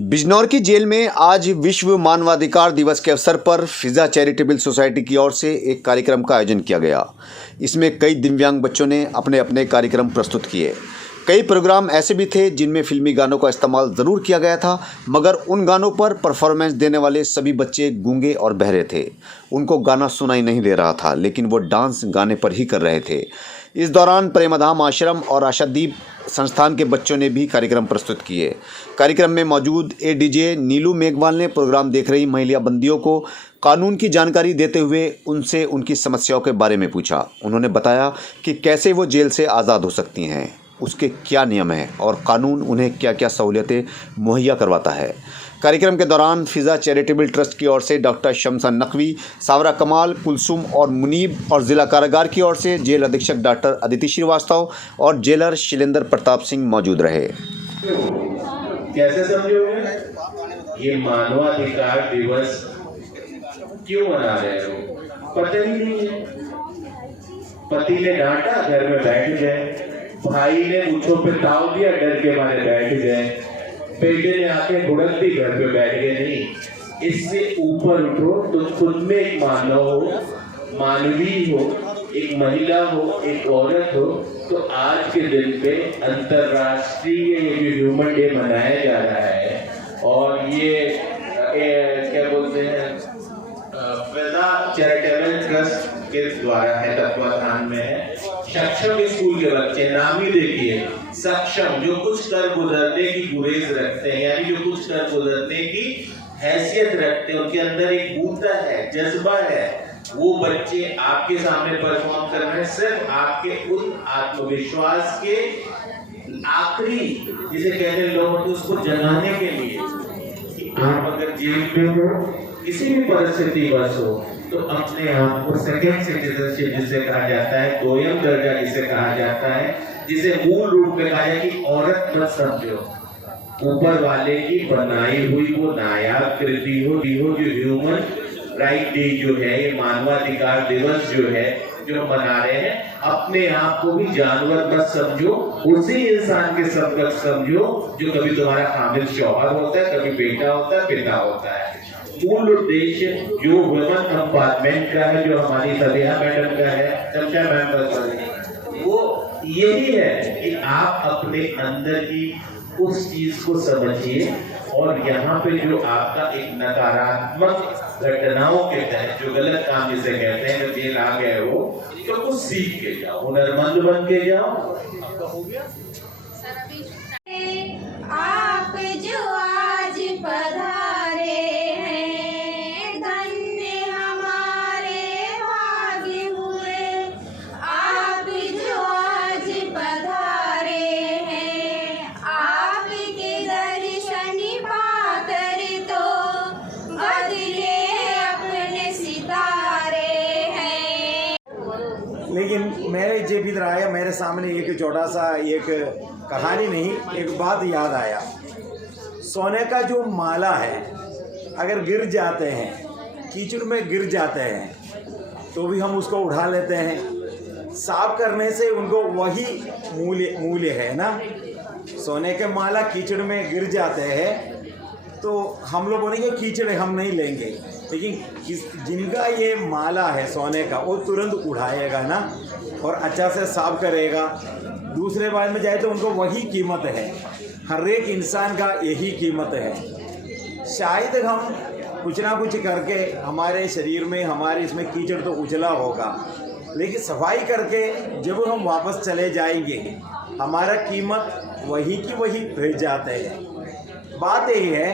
बिजनौर की जेल में आज विश्व मानवाधिकार दिवस के अवसर पर फिजा चैरिटेबल सोसाइटी की ओर से एक कार्यक्रम का आयोजन किया गया। इसमें कई दिव्यांग बच्चों ने अपने अपने कार्यक्रम प्रस्तुत किए। कई प्रोग्राम ऐसे भी थे जिनमें फिल्मी गानों का इस्तेमाल ज़रूर किया गया था, मगर उन गानों पर परफॉर्मेंस देने वाले सभी बच्चे गूंगे और बहरे थे। उनको गाना सुनाई नहीं दे रहा था, लेकिन वो डांस गाने पर ही कर रहे थे। इस दौरान प्रेमधाम आश्रम और आशादीप संस्थान के बच्चों ने भी कार्यक्रम प्रस्तुत किए। कार्यक्रम में मौजूद एडीजे नीलू मेघवाल ने प्रोग्राम देख रही महिला बंदियों को कानून की जानकारी देते हुए उनसे उनकी समस्याओं के बारे में पूछा। उन्होंने बताया कि कैसे वो जेल से आज़ाद हो सकती हैं, उसके क्या नियम हैं और कानून उन्हें क्या क्या सहूलियतें मुहैया करवाता है। कार्यक्रम के दौरान फिजा चैरिटेबल ट्रस्ट की ओर से डॉक्टर शमसा नकवी, सावरा कमाल, कुलसुम और मुनीब और ज़िला कारागार की ओर से जेल अधीक्षक डॉक्टर अदिति श्रीवास्तव और जेलर शैलेंद्र प्रताप सिंह मौजूद रहे। कैसे समझोगे ये मानवाधिकार दिवस क्यों मना रहे हो? पता ही नहीं है। पति ने डांटा, घर में बैठ गए। भाई ने मुझों पे ताव दिया, डर के मारे बैठ गए। बेटे ने आके घुड़क दी, घर पे बैठ गए। नहीं, इससे ऊपर उठो। तुम खुद में एक मानव हो, मानवीय हो, एक महिला हो, एक औरत हो। तो आज के दिन पे अंतरराष्ट्रीय ये जो ह्यूमन डे मनाया जा रहा है, और ये क्या बोलते हैं, फिजा चैरिटेबल ट्रस्ट के द्वारा है, तत्वाधान में है। सक्षम स्कूल के बच्चे, नाम ही देखिए सक्षम, जो कुछ कर गुजरने की गुरेज रखते हैं, यानी जो कुछ कर गुजरने की हैसियत रखते हैं, उनके अंदर एक बूता है, जज्बा है। वो बच्चे आपके सामने परफॉर्म कर रहे हैं, सिर्फ आपके उन आत्मविश्वास के आखिरी, जिसे कहते हैं लोग, उसको जगाने के लिए कि आप अगर जेल में हो, किसी भी परिस्थिति बस हो, तो अपने आप को सेकंड सिटीजनशिप जिसे कहा जाता है, दोयम दर्जा जिसे कहा जाता है, जिसे मूल रूप में कहा जाए कि औरत मत समझो, ऊपर वाले की बनाई हुई वो नायाब कृति हो, जो ह्यूमन राइट डे जो है, ये मानवाधिकार दिवस जो है, जो मना रहे हैं, अपने आप को भी जानवर मत समझो, उसी इंसान के समकक्ष समझो जो कभी तुम्हारा हामिद शौहर होता है, कभी बेटा होता है, पिता होता है। मूल उद्देश्य जो वुमेन कंपार्टमेंट का है, जो हमारी सबिया मैडम का है, चमचा मैम का, वो यही है कि आप अपने अंदर की उस चीज को समझिए, और यहाँ पे जो आपका एक नकारात्मक घटनाओं के तहत जो गलत काम जिसे कहते हैं, जब जेल आ गए हो तो कुछ सीख के जाओ, हुनरमंद बन के जाओ। आप जो आज पधारे हैं, धन्य हमारे भाग्य हुए। आप जो आज पधारे हैं, आपके दर्शन पाकर तो बदले अपने सितारे हैं। लेकिन मेरे जब इधर आया, मेरे सामने एक छोटा सा, एक कहानी नहीं, एक बात याद आया। सोने का जो माला है, अगर गिर जाते हैं, कीचड़ में गिर जाते हैं, तो भी हम उसको उठा लेते हैं। साफ करने से उनको वही मूल्य है ना। सोने के माला कीचड़ में गिर जाते हैं, तो हम लोग बोलेंगे कीचड़ हम नहीं लेंगे, लेकिन जिनका ये माला है सोने का, वो तुरंत उठाएगा ना, और अच्छा से साफ करेगा। दूसरे बार में जाए तो उनको वही कीमत है। हर एक इंसान का यही कीमत है। शायद हम कुछ ना कुछ करके हमारे शरीर में, हमारे इसमें कीचड़ तो उछला होगा, लेकिन सफाई करके जब हम वापस चले जाएंगे, हमारा कीमत वही की वही रह जाते हैं। बात यही है,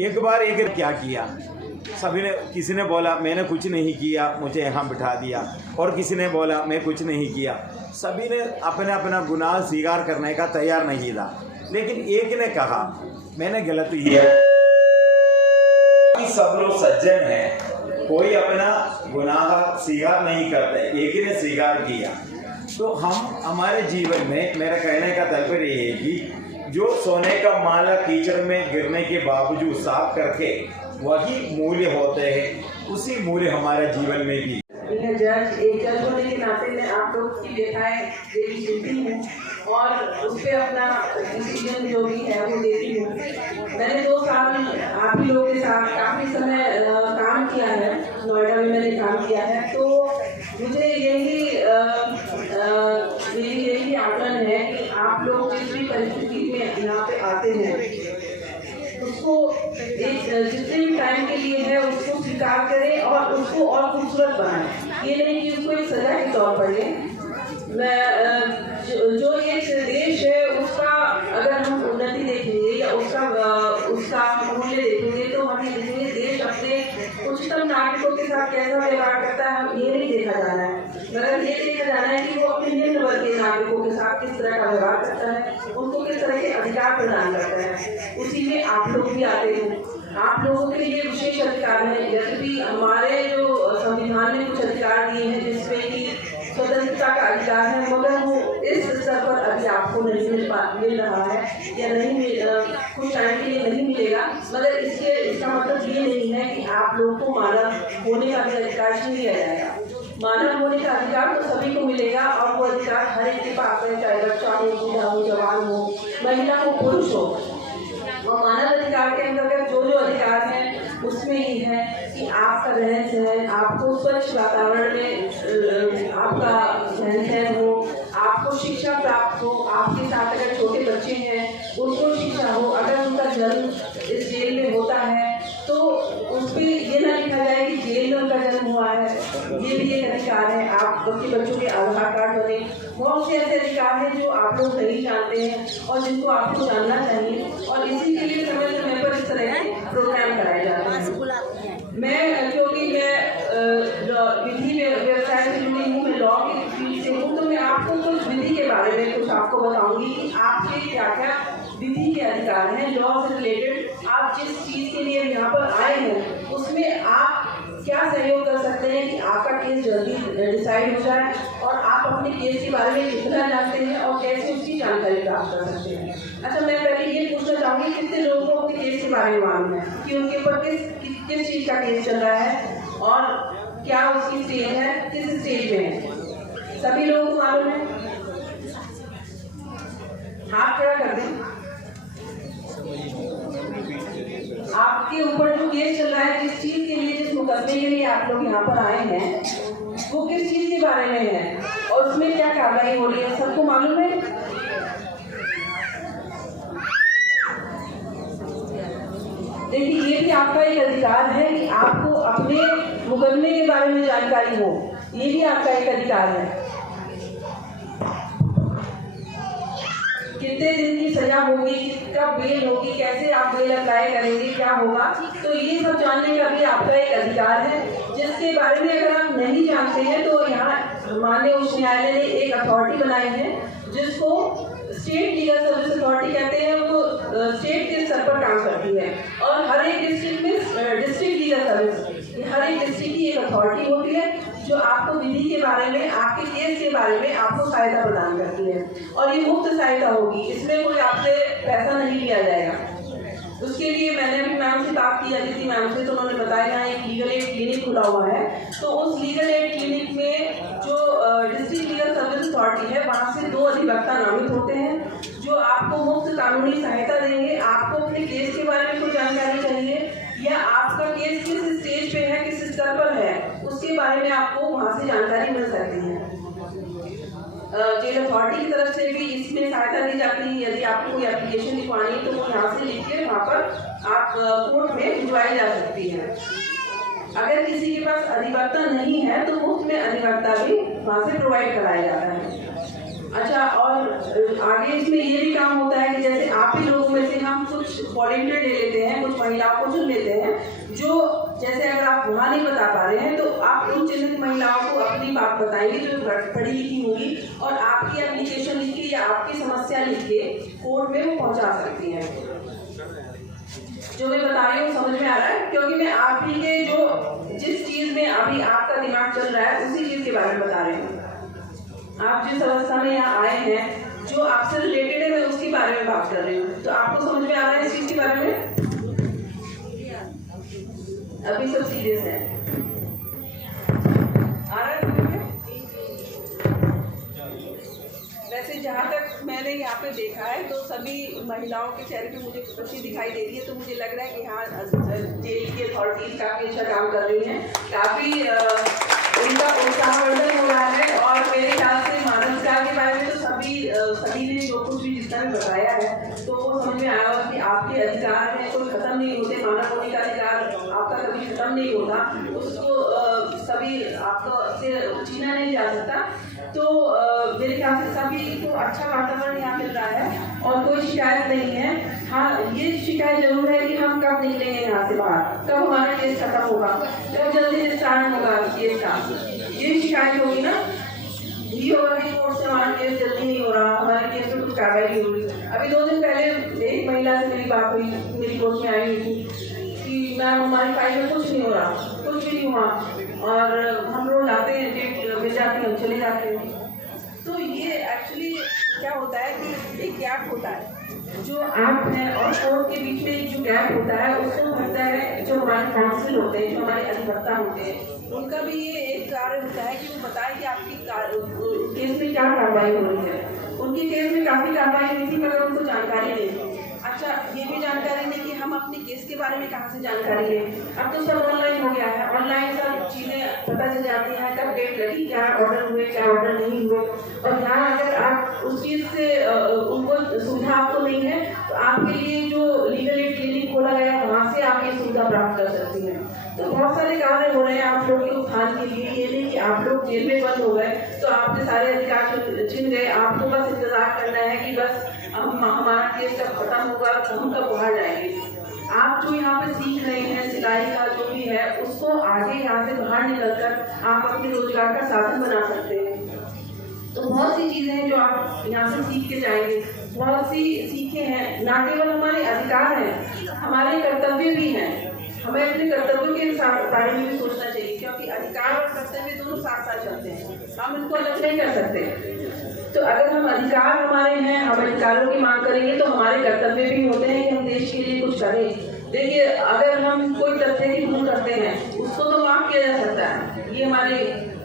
एक बार एक क्या किया, सभी ने, किसी ने बोला मैंने कुछ नहीं किया, मुझे यहाँ बिठा दिया, और किसी ने बोला मैं कुछ नहीं किया। सभी ने अपना अपना गुनाह स्वीकार करने का तैयार नहीं था, लेकिन एक ने कहा मैंने गलत किया। सब लोग सज्जन हैं, कोई अपना गुनाह स्वीकार नहीं करते, एक ही ने स्वीकार किया। तो हम हमारे जीवन में, मेरा कहने का तात्पर्य ये है कि जो सोने का माला कीचड़ में गिरने के बावजूद साफ करके वही मूल्य होते हैं, उसी मूल्य हमारे जीवन में भी। एक जज होने के नाते मैं आप लोग की व्यथाएं देती सुनती हूँ और उस पर अपना डिसीजन जो भी है वो देती हूँ। मैंने 2 साल आप ही लोगों के साथ काफ़ी समय काम किया है, नोएडा में मैंने काम किया है, तो मुझे यही आकलन है कि आप लोग जिस भी परिस्थिति में यहाँ पे आते हैं उसको एक जितने भी टाइम के लिए है उसको स्वीकार करें और उसको और खूबसूरत बनाएं। ये नहीं कि उसको एक सजा के तौर पर लें। जो ये देश है उसका अगर हम उन्नति देखेंगे या उसका मूल्य देखेंगे तो हम ये देखेंगे देश अपने उच्चतम नागरिकों के साथ कैसा व्यवहार करता है, हम ये नहीं देखा जाना है, मगर ये देखा जाना है कि वो अपने निम्न वर्ग के नागरिकों के साथ किस तरह का व्यवहार करता है, उनको किस तरह के अधिकार प्रदान करता है। उसी में आप लोग भी आते हैं। आप लोगों के लिए विशेष अधिकार है, यद्यपि हमारे जो संविधान ने कुछ अधिकार दिए हैं जिसमें कि स्वतंत्रता का अधिकार है, मगर वो इस स्तर पर अभी आपको नहीं मिल रहा है या कुछ टाइम के लिए नहीं मिलेगा। मगर इसका मतलब ये नहीं है कि आप लोगों को मानव होने का भी अधिकार छीन लिया जाएगा। मानव होने का अधिकार तो सभी को मिलेगा और वो अधिकार हर एक के पास है, चाहे बच्चा हो, बूढ़ा हो, जवान हो, महिला हो, पुरुष हो। और मानव अधिकार के अंतर्गत जो जो अधिकार हैं उसमें ये है कि आपका रहन सहन, आपको स्वच्छ वातावरण में आपका रहन सहन हो, आपको शिक्षा प्राप्त हो, आपके साथ अगर छोटे बच्चे हैं उनको शिक्षा हो, अगर उनका जन्म इस जेल में होता है तो उस पर ये ना लिखा जाए कि जेल में उनका जन्म हुआ है, ये भी एक अधिकार है। आप अपने बच्चों के आधार कार्ड बने, बहुत से ऐसे अधिकार हैं जो आप लोग नहीं जानते हैं और जिनको आपको जानना चाहिए, और इसी के लिए समय समय पर इस तरह के प्रोग्राम कराए जाते हैं। क्योंकि मैं विधि व्यवसाय से जुड़ी हूँ, मैं लॉ की फील्ड से हूँ, तो मैं आपको कुछ विधि के बारे में कुछ आपको बताऊंगी कि आपके क्या क्या विधि के अधिकार हैं लॉ से रिलेटेड। आप जिस चीज़ के लिए यहाँ पर आए हैं उसमें आप क्या सहयोग कर सकते हैं कि आपका केस जल्दी डिसाइड हो जाए और आप अपने केस के बारे में कितना जानते हैं और कैसे उसकी जानकारी प्राप्त कर सकते हैं। अच्छा, मैं पहले ये पूछना चाहूँगी कितने लोगों को अपने केस के बारे में मालूम है कि उनके ऊपर किस चीज़ का केस चल रहा है और क्या उसकी स्टेज है, किस स्टेज में है? सभी लोगों को मालूम है? हाथ खड़ा कर दें। आपके ऊपर जो केस चल रहा है, जिस चीज के लिए, जिस मुकदमे के लिए आप लोग यहाँ पर आए हैं, वो किस चीज के बारे में है और उसमें क्या कार्रवाई हो रही है, सबको मालूम है? देखिए, ये भी आपका एक अधिकार है कि आपको अपने मुकदमे के बारे में जानकारी हो, ये भी आपका एक अधिकार है। कितने दिन की सजा होगी, कब बेल होगी, कैसे आप बेल अप्लाई करेंगे, क्या होगा, तो ये सब जानने का भी आपका एक अधिकार है, जिसके बारे में अगर आप नहीं जानते हैं तो यहाँ माननीय उच्च न्यायालय ने एक अथॉरिटी बनाई है जिसको स्टेट लीगल सर्विस अथॉरिटी कहते हैं। वो स्टेट के स्तर पर काम करती है और हर एक डिस्ट्रिक्ट में डिस्ट्रिक्ट लीगल सर्विस, हर एक डिस्ट्रिक्ट की एक अथॉरिटी होती है जो आपको विधि के बारे में, आपके केस के बारे में आपको सहायता प्रदान करती है, और ये मुफ्त सहायता होगी, इसमें कोई आपसे पैसा नहीं लिया जाएगा। उसके लिए मैंने अभी मैम से बात की, अदिति मैम से, तो उन्होंने बताया यहाँ एक लीगल एड क्लिनिक खुला हुआ है, तो उस लीगल एड क्लिनिक में जो डिस्ट्रिक्ट लीगल सर्विस अथॉरिटी है वहाँ से 2 अधिवक्ता नामित होते हैं जो आपको मुफ्त कानूनी सहायता देंगे। आपको अपने केस के बारे में कोई जानकारी चाहिए या आपका केस किस स्टेज पे है, किस स्तर पर है, उसके बारे में आपको वहाँ से जानकारी मिल सकती है। जेल अथॉरिटी की तरफ से भी इसमें सहायता दी जाती है। यदि आपको कोई एप्लीकेशन लिखवानी है तो वो यहाँ से लिख के वहाँ पर आप कोर्ट में भिजवाई जा सकती है। अगर किसी के पास अधिवक्ता नहीं है तो मुफ्त में अधिवक्ता भी वहाँ से प्रोवाइड कराया जाता है। अच्छा, और आगे इसमें ये भी काम होता है कि जैसे आप ही लोगों में से हम कुछ वॉलंटियर ले लेते हैं, कुछ महिलाओं को चुन लेते हैं जो, जैसे अगर आप वहाँ नहीं बता पा रहे हैं तो आप उन चिन्हित महिलाओं को अपनी बात बताएंगे जो पढ़ी लिखी होगी और आपकी एप्लीकेशन लिख के या आपकी समस्या लिख के कोर्ट में वो पहुँचा सकती हैं। जो मैं बता रही हूँ समझ में आ रहा है? क्योंकि मैं आप ही के जो जिस चीज़ में अभी आपका दिमाग चल रहा है उसी चीज़ के बारे में बता रही हूँ। आप जिस अवस्था में यहाँ आए हैं, जो आपसे रिलेटेड है, मैं उसके बारे में बात कर रही हूँ। तो आपको समझ में आ रहा है इस चीज़ के बारे में? अभी सब सीरियस है, आ रहा है समझ में? वैसे जहाँ तक मैंने यहाँ पे देखा है तो सभी महिलाओं के चेहरे पे मुझे खुशी दिखाई दे रही है, तो मुझे लग रहा है कि हाँ अथॉरिटीज काफ़ी अच्छा काम कर रही हैं, काफ़ी उनका उत्साहवर्धन हो रहा है। और मेरे ख्याल से मानव अधिकार के बारे में तो सभी ने जो कुछ भी जितना भी बताया है तो वो समझ में आया होगा कि आपके अधिकार हैं, कोई खत्म नहीं होते। मानव होने का अधिकार आपका कभी खत्म नहीं होता, उसको सभी आपको से छीना नहीं जा सकता। तो मेरे ख्याल से सभी को अच्छा वातावरण यहाँ मिल रहा है और कोई शिकायत नहीं है। हाँ, ये शिकायत जरूर है कि हम कब निकलेंगे यहाँ से बाहर, कब हमारा केस खत्म होगा, कब जल्दी निस्तारण होगा केस का, ये शिकायत होगी ना। ये होगा कि कोर्ट से हमारा केस जल्दी नहीं हो रहा, हमारे केस पर कुछ कार्रवाई नहीं हो रही। अभी 2 दिन पहले एक महिला से मेरी बात हुई, मेरी कोर्ट में आई हुई थी कि मैम हमारी फाइल में कुछ नहीं हो रहा, कुछ भी नहीं हुआ, और हम लोग जाते हैं, डेट मिल जाती है, हम चले जाते हैं। तो ये एक्चुअली क्या होता है कि एक गैप होता है जो आप हैं और कोर्ट के बीच में जो गैप होता है उसको भरता है जो हमारे काउंसिल होते हैं, जो हमारे अधिवक्ता होते हैं। उनका भी ये एक कार्य होता है कि वो बताए कि आपकी केस में क्या कार्रवाई हो रही है। उनके केस में काफ़ी कार्रवाई हुई थी मगर उनको जानकारी नहीं थी। अच्छा, ये भी जानकारी नहीं कि हम अपने केस के बारे में कहाँ से जानकारी लें। अब तो सब ऑनलाइन हो गया है, ऑनलाइन सब चीज़ें पता चल जाती हैं, कब डेट लगी, क्या ऑर्डर हुए, क्या ऑर्डर नहीं हुए। और यहाँ अगर आप उस चीज़ से उनको सुविधा आपको नहीं है तो आपके लिए जो लीगल एड क्लिनिक खोला गया है वहाँ से आप ये सुविधा प्राप्त कर सकती हैं। तो बहुत सारे कार्य हो रहे हैं आप लोग के उत्थान के लिए। ये नहीं कि आप लोग जेल में बंद हो गए तो आपके सारे अधिकार छिन गए, आपको बस इंतजार करना है कि बस हमारा केस कब खत्म होगा तो हम कब बाहर जाएंगे। आप जो यहाँ पे सीख रहे हैं सिलाई का जो भी है उसको आगे यहाँ से बाहर निकलकर आप अपने रोजगार का साधन बना सकते हैं। तो बहुत सी चीज़ें हैं जो आप यहाँ से सीख के जाएंगे, बहुत सी सीखे हैं। ना केवल हमारे अधिकार हैं, हमारे कर्तव्य भी हैं। हमें अपने कर्तव्य के बारे में भी सोचना चाहिए क्योंकि अधिकार और कर्तव्य दोनों साथ साथ चलते हैं, हम इनको अलग नहीं कर सकते। तो अगर हम अधिकार हमारे हैं, हम अधिकारों की मांग करेंगे तो हमारे कर्तव्य भी होते हैं कि हम देश के लिए कुछ करें। देखिए, अगर हम कोई तथ्य की भूल करते हैं उसको तो माफ किया जा सकता है, ये हमारे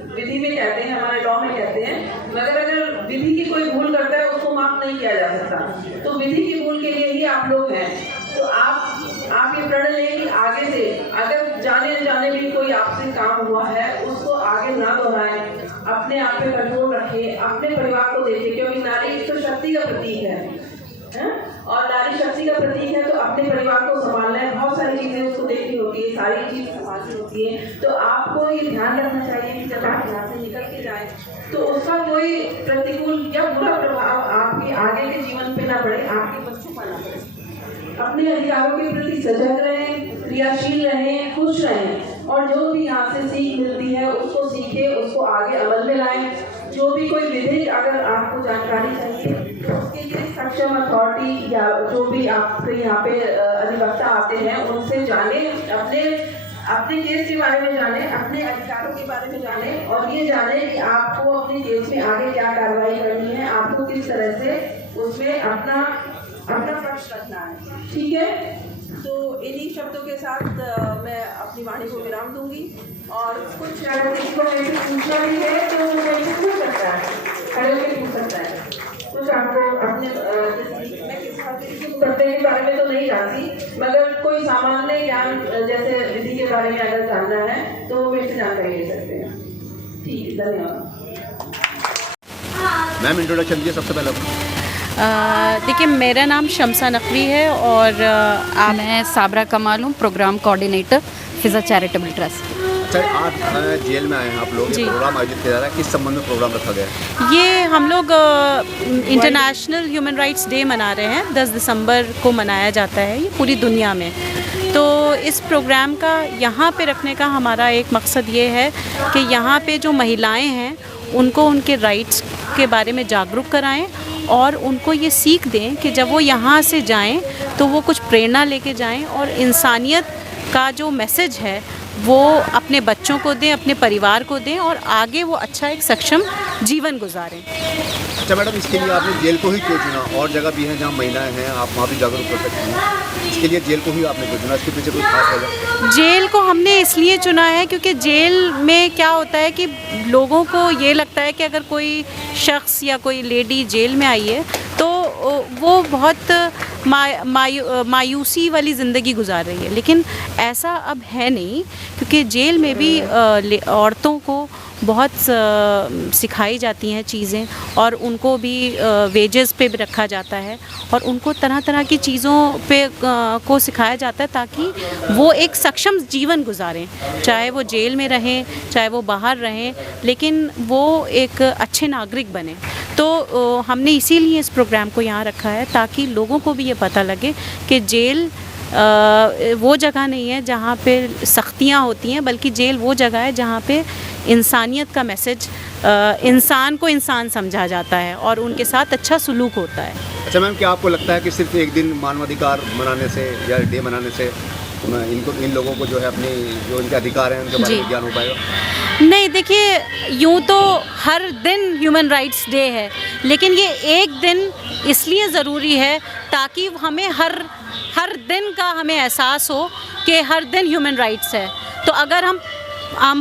विधि में कहते हैं, हमारे लॉ में कहते हैं। मगर अगर विधि की कोई भूल करता है उसको माफ नहीं किया जा सकता। तो विधि की भूल के लिए ही आप लोग हैं। तो आप ये प्रण लें कि आगे से अगर जाने अनजाने भी कोई आपसे काम हुआ है उसको आगे ना दोहराएं, अपने आप पे कंट्रोल रखें, अपने परिवार को देखें, क्योंकि नारी तो शक्ति का प्रतीक है और नारी शक्ति का प्रतीक है। तो अपने परिवार को संभालना है, बहुत सारी चीजें उसको देखनी होती है, सारी चीज संभालनी होती है। तो आपको ये ध्यान रखना चाहिए कि जब आप यहाँ से निकल के जाएं तो उसका कोई प्रतिकूल या बुरा प्रभाव आपके आगे के जीवन पे ना पड़े, आपके बच्चों पर ना पड़े। अपने अधिकारों के प्रति सजग रहें, क्रियाशील रहें, खुश रहें और जो भी यहाँ से सीख मिलती है उसको सीखें, उसको आगे अमल में लाएं। जो भी कोई विधि अगर आपको जानकारी चाहिए तो उसके लिए सक्षम अथॉरिटी या जो भी आपके यहाँ पे अधिवक्ता आते हैं उनसे जाने, अपने केस के बारे में जाने, अपने अधिकारों के बारे में जाने और ये जाने कि आपको अपने केस में आगे क्या कार्रवाई करनी है, आपको किस तरह से उसमें अपना पक्ष रखना है। ठीक है, तो इन्हीं शब्दों के साथ मैं अपनी वाणी को विराम दूंगी और कुछ अगर किसी को मेरे से पूछना भी है तो मेरे से पूछ सकता है, खड़े होकर पूछ सकता है। कुछ आपको अपने मैं किस कर्तव्य के बारे में तो नहीं जानती मगर कोई सामान्य ज्ञान जैसे विधि के बारे में अगर जानना है तो मेरे से जानकारी ले सकते हैं। ठीक है, धन्यवाद। मैम इंट्रोडक्शन दीजिए सबसे पहले। देखिए, मेरा नाम शमसा नकवी है और मैं साबरा कमाल हूँ, प्रोग्राम कोऑर्डिनेटर फिजा चैरिटेबल ट्रस्ट। अच्छा, आज जेल में आए हैं आप लोग, ये प्रोग्राम आयोजित किया जा रहा है, किस संबंध में प्रोग्राम रखा गया है? ये हम लोग इंटरनेशनल ह्यूमन राइट्स डे मना रहे हैं, 10 दिसंबर को मनाया जाता है ये पूरी दुनिया में। तो इस प्रोग्राम का यहाँ पे रखने का हमारा एक मकसद ये है कि यहाँ पे जो महिलाएं हैं उनको उनके राइट्स के बारे में जागरूक कराएं और उनको ये सीख दें कि जब वो यहाँ से जाएं तो वो कुछ प्रेरणा लेके जाएं और इंसानियत का जो मैसेज है वो अपने बच्चों को दें, अपने परिवार को दें और आगे वो अच्छा एक सक्षम जीवन गुजारें। अच्छा मैडम, इसके लिए आपने जेल को ही क्यों चुना? और जगह भी हैं जहाँ महिलाएं हैं, आप वहाँ भी जागरूक कर सकती हैं, इसके लिए जेल को ही आपने क्यों चुना? इसके पीछे कोई खास वजह? जेल को हमने इसलिए चुना है क्योंकि जेल में क्या होता है कि लोगों को ये लगता है कि अगर कोई शख्स या कोई लेडी जेल में आई है तो वो बहुत मायूसी वाली ज़िंदगी गुजार रही है। लेकिन ऐसा अब है नहीं, क्योंकि जेल में भी औरतों को बहुत सिखाई जाती हैं चीज़ें, और उनको भी वेजेस पे भी रखा जाता है, और उनको तरह तरह की चीज़ों पे को सिखाया जाता है ताकि वो एक सक्षम जीवन गुजारें, चाहे वो जेल में रहें, चाहे वो बाहर रहें, लेकिन वो एक अच्छे नागरिक बने। तो हमने इसीलिए इस प्रोग्राम को यहाँ रखा है ताकि लोगों को भी ये पता लगे कि जेल वो जगह नहीं है जहाँ पे सख्तियाँ होती हैं, बल्कि जेल वो जगह है जहाँ पे इंसानियत का मैसेज, इंसान को इंसान समझा जाता है और उनके साथ अच्छा सलूक होता है। अच्छा मैम, क्या आपको लगता है कि सिर्फ एक दिन मानवाधिकार मनाने से या डे मनाने से इन लोगों को जो है अपने जो इनके अधिकार हैं उनके बारे में ज्ञान हो पाएगा? नहीं, देखिए, यूँ तो हर दिन ह्यूमन राइट्स डे है, लेकिन ये एक दिन इसलिए ज़रूरी है ताकि हमें हर दिन का हमें एहसास हो कि हर दिन ह्यूमन राइट्स है। तो अगर हम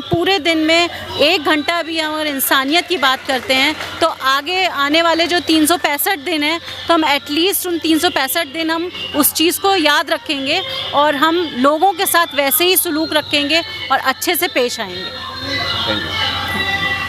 पूरे दिन में 1 घंटा भी अगर इंसानियत की बात करते हैं, तो आगे आने वाले जो 365 दिन हैं, तो हम एटलीस्ट उन 365 दिन हम उस चीज़ को याद रखेंगे और हम लोगों के साथ वैसे ही सलूक रखेंगे और अच्छे से पेश आएंगे।